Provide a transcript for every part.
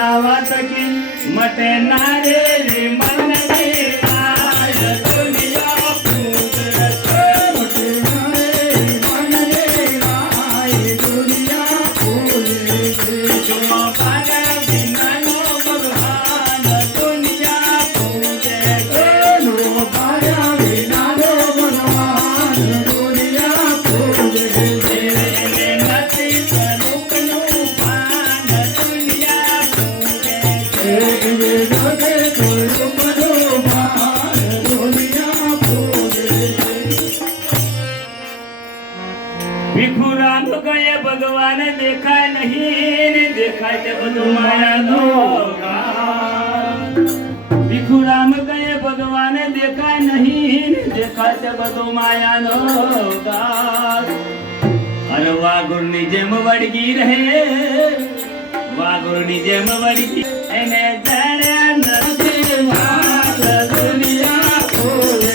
जावा तकी मटे नारे रे मन देवाय दुनिया पूजे मटे नारे मन देवाय दुनिया पूजे जो पाया बिना नो भगवान दुनिया पूजे नो पाया बिना नो भगवान दुनिया पूजे ભીખુરામ ગયે ભગવાન દેખાય નહીં ને દેખાય તે બધું માયાનો ભીખુરામ ગયે ભગવાન દેખાય નહીં ને દેખાય તે બધું માયાનો અરે વાઘુરની જેમ વળગી રહે વાઘુરની જેમ વળગી એને જાણ્યા નથી વાત દુનિયા ખોલે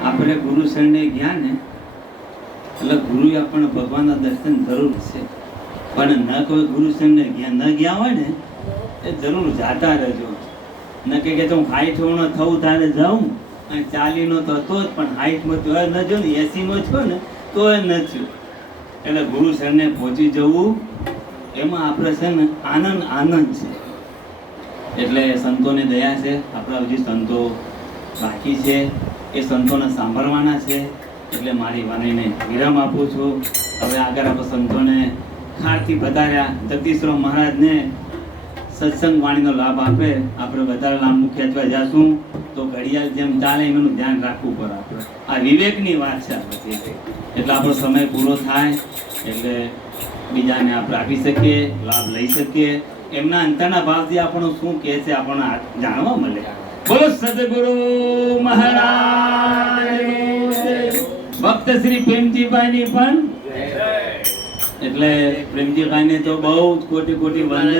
આપણે ગુરુ શરણે ગયા ને એટલે ગુરુએ આપણને ભગવાનના દર્શન જરૂર છે પણ ન કોઈ ગુરુ શરણે ન ગયા હોય ને એ જરૂર જાતા રહેજો ન કે હું હાઈટ નો થવું તારે જાઉં અને 40 નો તો હતો જ પણ હાઈટમાં તો ન જો ને 80 નો છો ને તો એ ન થયું એટલે ગુરુ શરણે પહોંચી જવું એમાં આપણે છે ને આનંદ છે એટલે સંતોની દયા છે આપણા હજી સંતો બાકી છે એ સંતોને સાંભળવાના છે એટલે મારી વાણીને વિરામ આપું છું હવે આગળ આપણે સંતોને ખારથી વધાર્યા જગદીશરાવ મહારાજને સત્સંગ વાણીનો લાભ આપે આપણે વધારે લાંબુ ખેંચવા જશું તો ઘડિયાળ જેમ ચાલે એનું ધ્યાન રાખવું પડે આપણે આ વિવેકની વાત છે આ બધી એટલે આપણો સમય પૂરો થાય એટલે બીજાને આપણે આપી શકીએ લાભ લઈ શકીએ એમના અંતરના ભાવથી આપણને શું કહે છે આપણને જાણવા મળે બોલો સદગુરુ મહારાજ ભક્ત શ્રી પ્રેમજીભાઈ ની પણ એટલે પ્રેમજીભાઈ ને તો બહુ જ કોટી કોટી વંદન